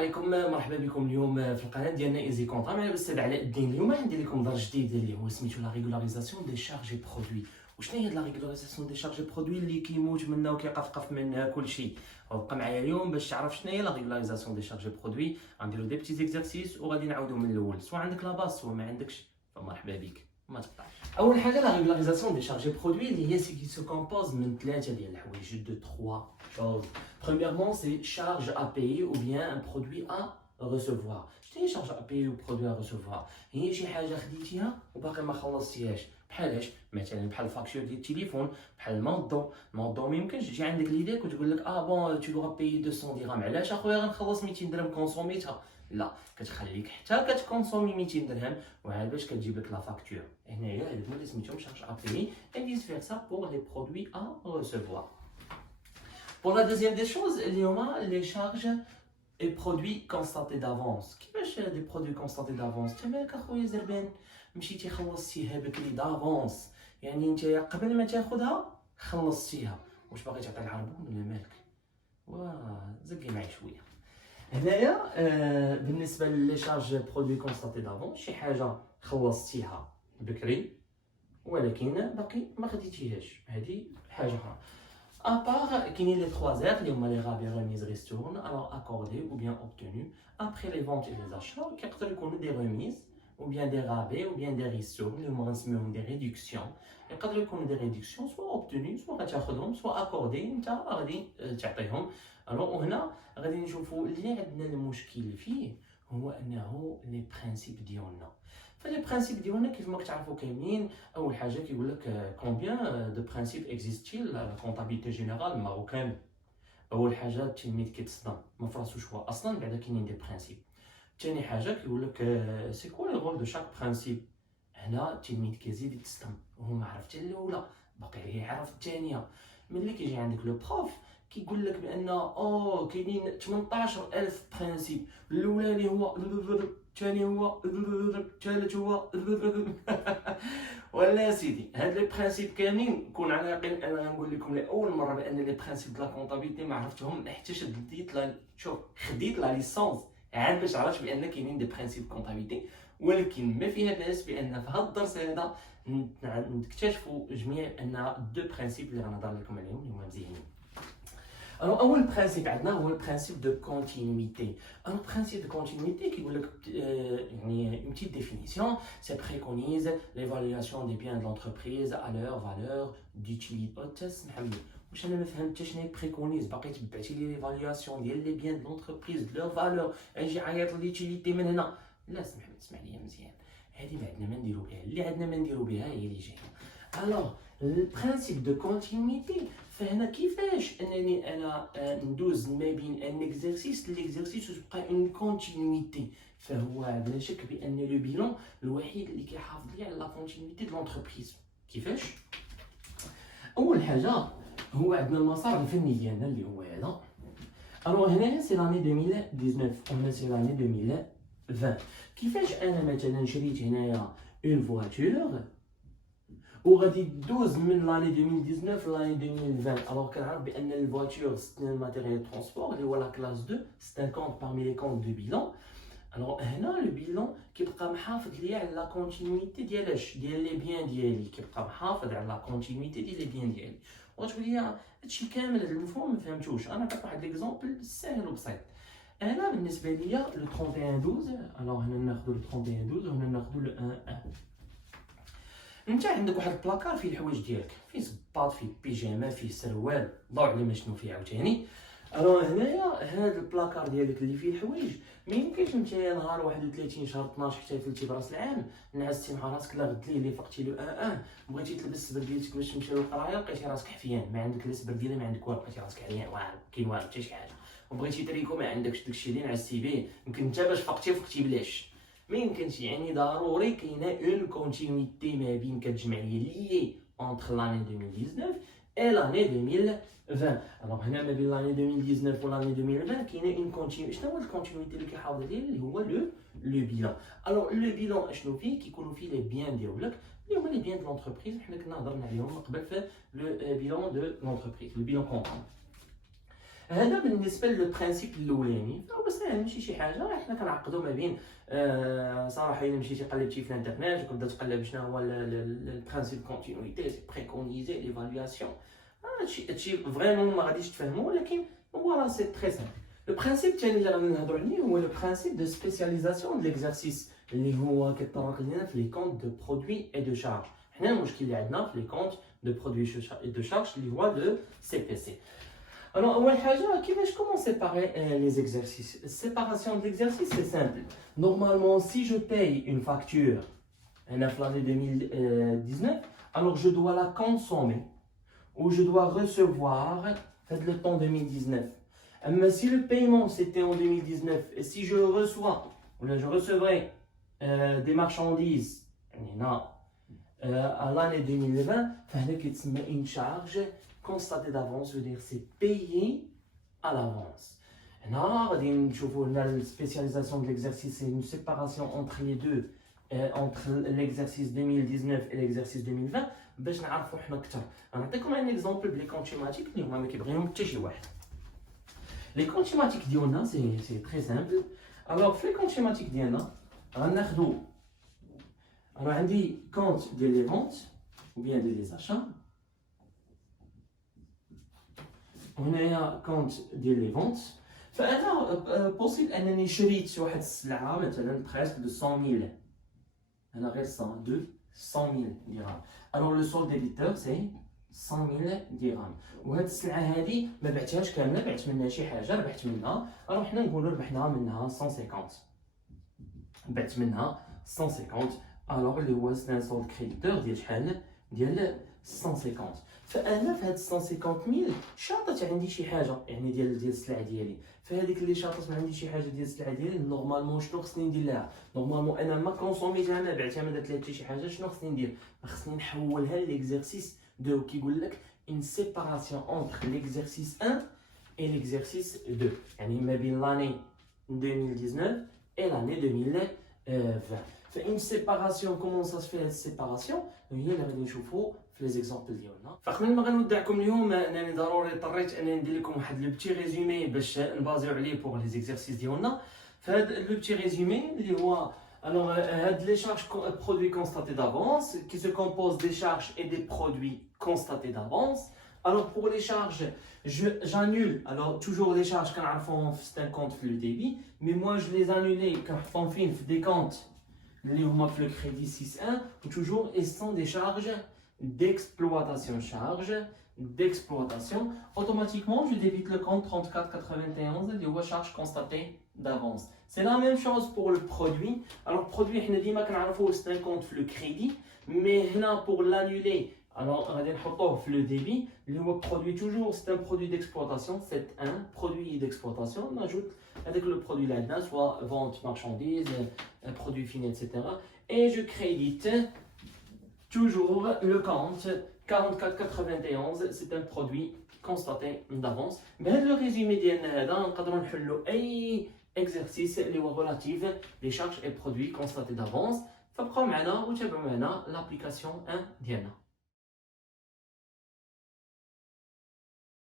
عليكم، مرحبا بكم اليوم في القناه ديالنا ايزي كونطا. معنا الاستاذ علاء الدين. اليوم عندي لكم درس جديد اللي هو سميتو لا ريغولاريزاسيون دي شارج برودوي. وشنو هي لا ريغولاريزاسيون دي شارج برودوي اللي كيموت منا وكيقفقف من كلشي؟ وبقى معايا اليوم باش تعرف شنو هي لا ريغولاريزاسيون دي شارج برودوي. غنديرو دي بتي زيكزارسيس وغادي نعاودو من الاول، سواء عندك لا باس سواء ما عندكش، فمرحبا بك ما تقطعش. اول حاجه لا ريغولاريزاسيون دي شارج برودوي اللي هي سي كي سو كومبوز من ثلاثه ديال الحوايج، دو 3 choses. Premièrement, c'est charge à payer ou bien un produit à recevoir. شنو هي charge à payer ou produit à recevoir؟ هي شي حاجه خديتيها وباقي ما خلصتيهاش. بحالاش؟ مثلا بحال الفاكتور ديال التليفون، بحال الموندو ما يمكنش تجي عندك ليديك وتقول لك بون tu dois payer 200 درهم. علاش اخويا غنخلص 200 درهم كونسوميتها؟ لا، كتخليك حتى كتكونسومي 200 درهم وعاد باش كتجيب لك لا فاكتور. هنايا هادو اللي سميتهم charge à payer et vice versa pour les produits à recevoir. Pour la deuxième des choses, il y a les charges et produits constatés d'avance. كيفاش des produits constatés d'avance؟ انت مالك اخويا زربان مشيتي خلصتيها بكري دافونس، يعني انت قبل ما تاخذها خلصتيها. واش باغي تعطي العربون ولا مالك؟ زقي معايا شويه. هنايا بالنسبه لي شارج برودوي كونستاتي دافون، شي حاجه خلصتيها بكري ولكن باقي ما خديتيهاش، هذه حاجه اخرى. part, qu'il y a les 3 R, les rabais, remises, ristournes, alors accordés ou bien obtenus après les ventes et les achats, qui ont des remises, ou bien des rabais, ou bien des ristournes, des réductions. Et quand ils ont des réductions, soit obtenues, soit accordées, alors on a غادي نشوفوا اللي عندنا المشكل فيه هو انه لي برينسيپ ديالنا. فلي برينسيپ ديالنا كيف ما كتعرفوا كاملين، اول حاجه كيقول لك كومبيان دو برينسيپ اكزيستيل لا كونطابيلتي جينيرال ماروكان. اول حاجه التلميذ كيتصدم ما فراسوش هو اصلا بعدا كاينين دي برينسيپ. ثاني حاجه كيقول لك سي كوا لو رول دو شاك برينسيپ. هنا التلميذ كيزيد يتصدم وهو ما عرف حتى الاولى، باقي يعرف الثانيه. ملي كيجي عندك لو بروف كيقول لك بان كاينين 18000 برينسيپ. الاولاني هو، الثاني هو، الثالث هو ولا يا سيدي هاد لي برينسيپ كاملين كون على يقين. انا غنقول لكم لاول مره بان لي برينسيپ د لا كونطابيلتي ما عرفتهم حتى خديت لا ليسونس عاد باش عرفت بان كاينين دي برينسيپ كونطابيلتي. ولكن ما فيها باس بان في هذا الدرس هذا نكتشفوا جميع ان دو برينسيپ اللي غنهضر لكم عليهم اللي هما مزيانين. Alors, اول برينسيپ عندنا هو البرينسيپ دو كونتينيتي. Un principe de continuité qui une petite définition, c'est préconise l'évaluation des biens de l'entreprise à leur valeur d'utilité. واش انا ما فهمتش شنو بريكونيز، باقي تبعتي لي ليفالياسيون ديال لي بيان د لونتربريز د لور فالور، اجي عيط ليتيليتي من هنا. لا اسمح لي مزيان، هذه ما عندنا ما نديرو بها، اللي عندنا ما نديرو بها هي اللي جايه. الوغ البرينسيپ دو كونتينيتي فهنا كيفاش انني انا ندوز ما بين ان اكزرسيس ليكزرسيس وتبقى اون كونتينيتي. فهو بلا شك بان لو بيلون الوحيد اللي كيحافظ لي على لا كونتينيتي د لونتربريز. كيفاش؟ اول حاجه هو عندنا المسار الفني ديالنا اللي هو هذا. الوغ هنايا سي لاني 2019 وهنا سي لاني 2020. كيفاش انا مثلا شريت هنايا اون فواتور وغادي دوز من لاني 2019 لاني 2020. الوغ كنعرف بان الفواتور سي ان ماتيريال ترونسبور اللي هو لا كلاس 2، سي ان كونت بارمي لي كونت دو بيلون. الوغ هنا لو بيلون كيبقى محافظ ليا على لا كونتينيتي ديال لي بيان ديالي، كيبقى محافظ على لا كونتينيتي ديال لي بيان ديالي. وتقول لي هادشي كامل هاد المفهوم ما فهمتوش. انا نعطيك واحد ليكزومبل ساهل وبسيط. انا بالنسبه ليا لو 31/12، الوغ هنا ناخذ لو 31/12 وهنا ناخذ لو 1/1. انت عندك واحد البلاكار فيه الحوايج ديالك، فيه صباط، فيه بيجامه، فيه سروال، ضوء على ما شنو فيه عاوتاني. الوغ هنايا هاد البلاكار ديالك اللي فيه الحوايج ما يمكنش نتايا نهار 31 شهر 12 احتفلتي براس العام نعستي مع راسك لا غد اللي فقتي له بغيتي تلبس السبرديلتك باش تمشي للقرايه لقيتي راسك حفيان، ما عندك لا سبرديله ما عندك والو، لقيتي راسك عيان والو كاين والو حتى شي حاجه. وبغيتي تريكو ما عندكش داكشي اللي نعستي به، يمكن انت باش فقتي بلاش. ما يمكنش، يعني ضروري كاينه اون كونتينيتي ما بين كتجمع لي entre l'année 2019 et l'année 2020. alors هنا ما بين l'année 2019 و l'année 2020 كاينه اون كونتينيتي. شنو هو الكونتينيتي اللي كيحافظ عليه؟ اللي هو لو بيلون. الوغ لو بيلون اشنو فيه؟ كيكونوا فيه لي بيان ديالك اللي هما لي بيان د لونتربريز. حنا كنا هضرنا عليهم قبل في لو بيلون دو لونتربريز، لو بيلون كونطون. هذا بالنسبه للبرانسيب الاولاني. هو ساهل ماشي شي حاجه، حنا كنعقدوا ما بين صراحه الا مشيتي قلبتي في الانترنت وكتبدا تقلب شنو هو البرانسيب كونتينيتي، سي بريكونيزي ليفالواسيون، هادشي فريمون ما غاديش تفهموا، ولكن هو سي تري سامبل. لو برانسيب الثاني اللي غادي نهضروا عليه هو لو برانسيب دو سبيسياليزاسيون دو ليكزارسيس اللي هو كيتطرق لنا في لي كونت دو برودوي اي دو شارج. حنا المشكل اللي عندنا في لي كونت دو برودوي اي دو شارج اللي هو لو سي بي سي. Alors, comment séparer les exercices? Séparation de l'exercice, c'est simple. Normalement, si je paye une facture en l'année 2019, alors je dois la consommer ou je dois recevoir le temps 2019. Mais si le paiement c'était en 2019 et si je reçois, ou là, je recevrai des marchandises à l'année 2020, il y a une charge constaté d'avance, veut dire c'est payé à l'avance. La spécialisation de l'exercice, c'est une séparation entre les deux, entre l'exercice 2019 et l'exercice 2020. باش نعرفوا حنا اكثر نعطيكم un exemple بلي كونتيماتيك اللي هما ما كيبغيهم حتى شي واحد. لي كونتيماتيك ديالنا سي تري سامبل. الوغ في لي كونتيماتيك ديالنا غناخذوا انا عندي كونت ديال لي فونت ou bien ديال لي زاشا، وهنايا كونت ديال لي فونت. فانا بوسيبل انني شريت واحد السلعه مثلا بريسك دو 100,000، انا غير 100,000 dirhams. Alors le solde débiteur c'est 100,000 dirhams. وهاد السلعه هادي ما بعتهاش كامله، بعت منها شي حاجه ربحت منها، alors حنا نقولوا ربحنا منها 150، بعت منها 150. alors اللي هو سي solde créditeur ديال شحال؟ ديال 150. فانا في هاد 150,000 شاطت عندي شي حاجه يعني ديال السلعه ديالي، فهذيك اللي شاطت عندي شي حاجه ديال السلعه ديالي نورمالمون شنو خصني ندير لها؟ نورمالمون انا ما كونسوميتها ما بعتها ما درت لها حتى شي حاجه، شنو خصني ندير؟ خصني نحولها ليكزارسيس دو، كيقول لك une séparation entre l'exercice 1 et l'exercice 2، يعني ما بين l'année 2019 et l'année 2020. فإن séparation comment ça se fait cette séparation هي اللي غادي نشوفوا في لي زيكزامبل ديالنا. فقبل ما غنودعكم اليوم انني ضروري اضطريت انني ندير لكم واحد لو بتي ريزومي باش نبازيو عليه بوغ لي زيكزارسيس ديالنا. فهاد لو بتي ريزومي اللي هو alors les charges produits constatés d'avance qui se composent des charges et des produits constatés d'avance. Alors pour les charges, j'annule alors toujours les charges كنعرفوهم في un compte في le débit, mais moi je les annule كنحطهم فين في des comptes اللي هما في le crédit 6.1 ou toujours et sont des charges d'exploitation. Charge d'exploitation, automatiquement je débite le compte 34,91 اللي هو charge constatée d'avance. C'est la même chose pour le produit. Alors produit حنا ديما كنعرفوه c'est un compte في le crédit, mais هنا pour l'annuler alors غادي نحطوه في le débit اللي هو produit toujours c'est un produit d'exploitation, c'est un produit d'exploitation. On ajoute avec le produit là dedans soit vente marchandise, produit fini etc. et je crédite toujours le compte 44,91, c'est un produit constaté d'avance. بهذا le résumé ديالنا هذا نقدروا نحلوا اي exercice اللي هو relatif les charges et produits constatés d'avance. فبقاو معنا وتابعوا معنا l'application 1 ديالنا.